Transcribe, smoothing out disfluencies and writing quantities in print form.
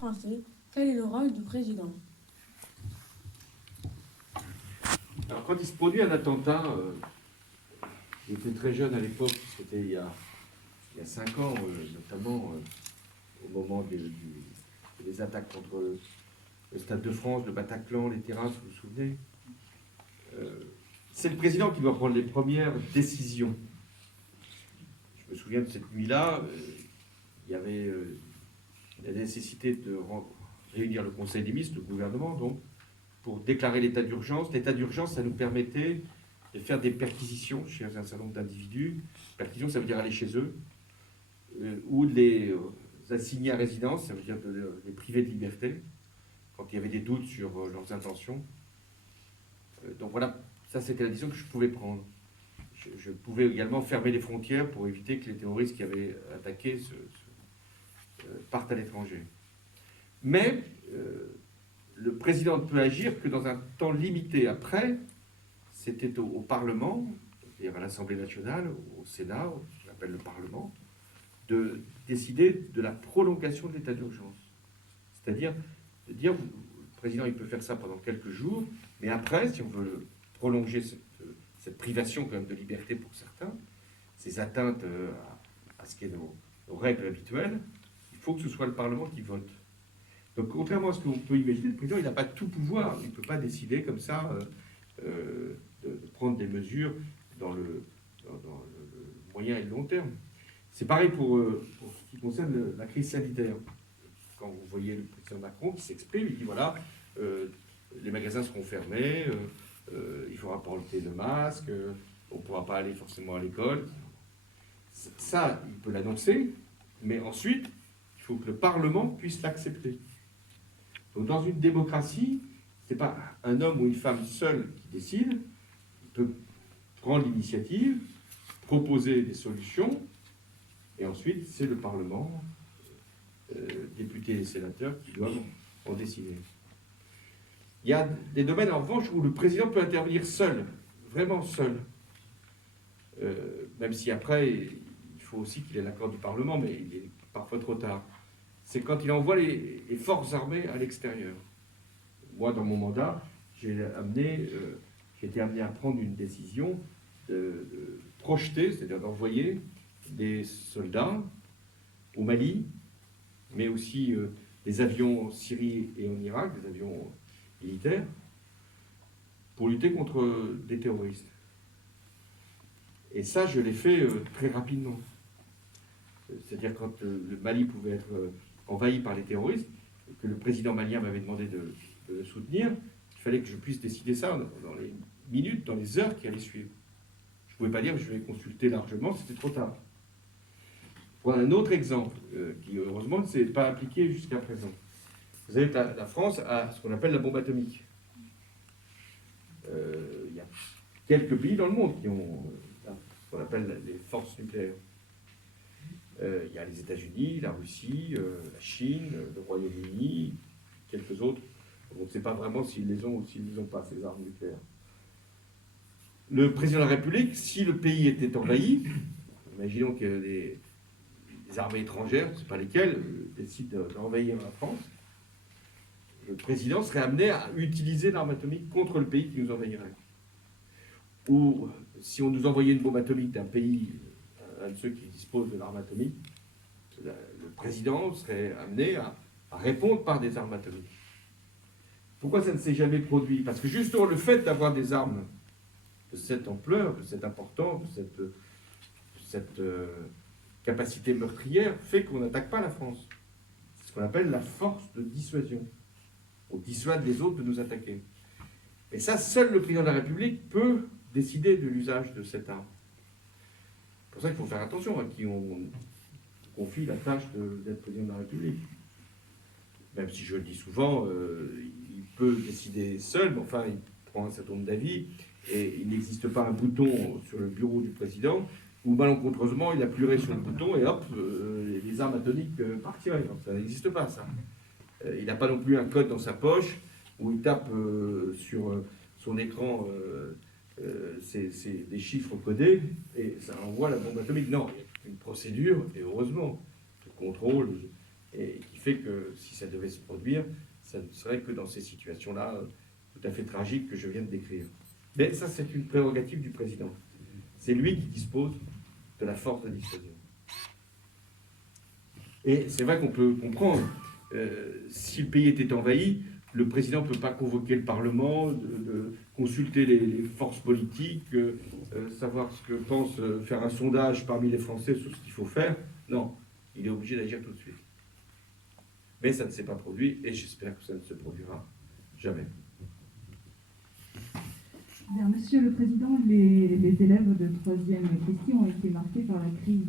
français, quel est le rôle du président? Alors, quand il se produit un attentat, j'étais très jeune à l'époque, c'était il y a 5 ans, notamment au moment des attaques contre le Stade de France, le Bataclan, les terrasses, vous vous souvenez, c'est le président qui doit prendre les premières décisions. Je me souviens de cette nuit-là, il y avait la nécessité de réunir le Conseil des ministres, le gouvernement, donc, pour déclarer l'état d'urgence. L'état d'urgence, ça nous permettait de faire des perquisitions chez un certain nombre d'individus. Perquisition, ça veut dire aller chez eux, ou de les assigner à résidence, ça veut dire de les priver de liberté, quand il y avait des doutes sur leurs intentions. Donc voilà, ça c'était la décision que je pouvais prendre. Je pouvais également fermer les frontières pour éviter que les terroristes qui avaient attaqué partent à l'étranger. Mais le président ne peut agir que dans un temps limité. Après, c'était au Parlement, c'est-à-dire à l'Assemblée nationale, au Sénat, ce qu'on appelle le Parlement, de décider de la prolongation de l'état d'urgence. C'est-à-dire de dire, le président il peut faire ça pendant quelques jours, mais après, si on veut prolonger cette privation quand même de liberté pour certains, ces atteintes à ce qui est nos règles habituelles, il faut que ce soit le Parlement qui vote. Donc, contrairement à ce qu'on peut imaginer, le président il n'a pas tout pouvoir, il ne peut pas décider comme ça de prendre des mesures dans le moyen et le long terme. C'est pareil pour ce qui concerne la crise sanitaire. Quand vous voyez le président Macron qui s'exprime, il dit voilà, les magasins seront fermés, il ne faudra pas porter de masque, on ne pourra pas aller forcément à l'école. Ça, il peut l'annoncer, mais ensuite, il faut que le Parlement puisse l'accepter. Donc dans une démocratie, ce n'est pas un homme ou une femme seul qui décide, il peut prendre l'initiative, proposer des solutions, et ensuite c'est le Parlement, députés et sénateurs, qui doivent en décider. Il y a des domaines en revanche où le président peut intervenir seul, vraiment seul, même si après il faut aussi qu'il ait l'accord du Parlement, mais il est parfois trop tard. C'est quand il envoie les forces armées à l'extérieur. Moi, dans mon mandat, j'ai été amené à prendre une décision de projeter, c'est-à-dire d'envoyer des soldats au Mali, mais aussi des avions en Syrie et en Irak, des avions militaires, pour lutter contre des terroristes. Et ça, je l'ai fait très rapidement. C'est-à-dire quand le Mali pouvait être envahi par les terroristes, et que le président malien m'avait demandé de le soutenir, il fallait que je puisse décider ça dans les minutes, dans les heures qui allaient suivre. Je ne pouvais pas dire que je vais consulter largement, c'était trop tard. Pour un autre exemple, qui heureusement ne s'est pas appliqué jusqu'à présent. Vous savez que la France a ce qu'on appelle la bombe atomique. Il y a quelques pays dans le monde qui ont ce qu'on appelle les forces nucléaires. Il y a les États-Unis, la Russie, la Chine, le Royaume-Uni, quelques autres. On ne sait pas vraiment s'ils les ont ou s'ils ne les ont pas, ces armes nucléaires. Le président de la République, si le pays était envahi, imaginons que des armées étrangères, je ne sais pas lesquelles, décident d'envahir la France, le président serait amené à utiliser l'arme atomique contre le pays qui nous envahirait. Ou si on nous envoyait une bombe atomique d'un pays, un de ceux qui disposent de l'arme atomique, le président serait amené à répondre par des armes atomiques. Pourquoi ça ne s'est jamais produit? Parce que justement le fait d'avoir des armes de cette ampleur, de cette importance, de cette capacité meurtrière, fait qu'on n'attaque pas la France. C'est ce qu'on appelle la force de dissuasion. On dissuade les autres de nous attaquer. Et ça, seul le président de la République peut décider de l'usage de cette arme. C'est pour ça qu'il faut faire attention à qui on confie la tâche d'être président de la République. Même si je le dis souvent, il peut décider seul, mais enfin, il prend un certain nombre d'avis, et il n'existe pas un bouton sur le bureau du président où malencontreusement il appuierait sur le bouton et hop, les armes atomiques partiraient. Donc, ça n'existe pas, ça. Il n'a pas non plus un code dans sa poche où il tape sur son écran des chiffres codés et ça envoie la bombe atomique. Non, il y a une procédure, et heureusement, de contrôle et qui fait que si ça devait se produire, ça ne serait que dans ces situations-là tout à fait tragiques que je viens de décrire. Mais ça, c'est une prérogative du président. C'est lui qui dispose de la force de dissuasion. Et c'est vrai qu'on peut comprendre, si le pays était envahi, le président ne peut pas convoquer le Parlement, de consulter les forces politiques, savoir ce que pense, faire un sondage parmi les Français sur ce qu'il faut faire. Non, il est obligé d'agir tout de suite. Mais ça ne s'est pas produit et j'espère que ça ne se produira jamais. Bien, Monsieur le Président, les élèves de troisième question ont été marqués par la crise